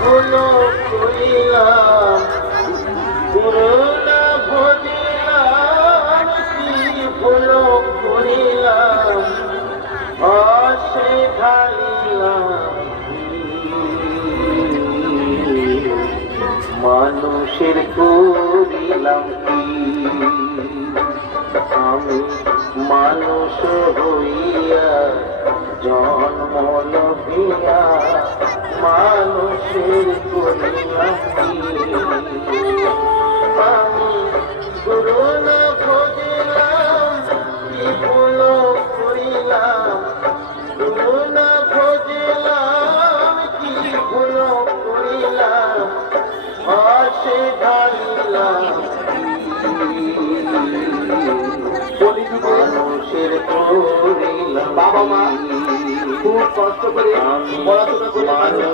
ভুল করিলাম করুণা ভজিলাম, কি ভুল করিলাম অসে ঢালিলাম, মানুষের করিলাম কি আমি মানুষ হইয়া জন্ম লভিয়া মানুষের করিলাম কি আমি করুণা ভজিলাম, কি ভুল করিলাম করুণা ভজিলাম, কি ভুল করিলাম অসে ঢালিলাম, মানুষের করিলাম। বাবা মা খুব কষ্ট করে পড়াশোনা করে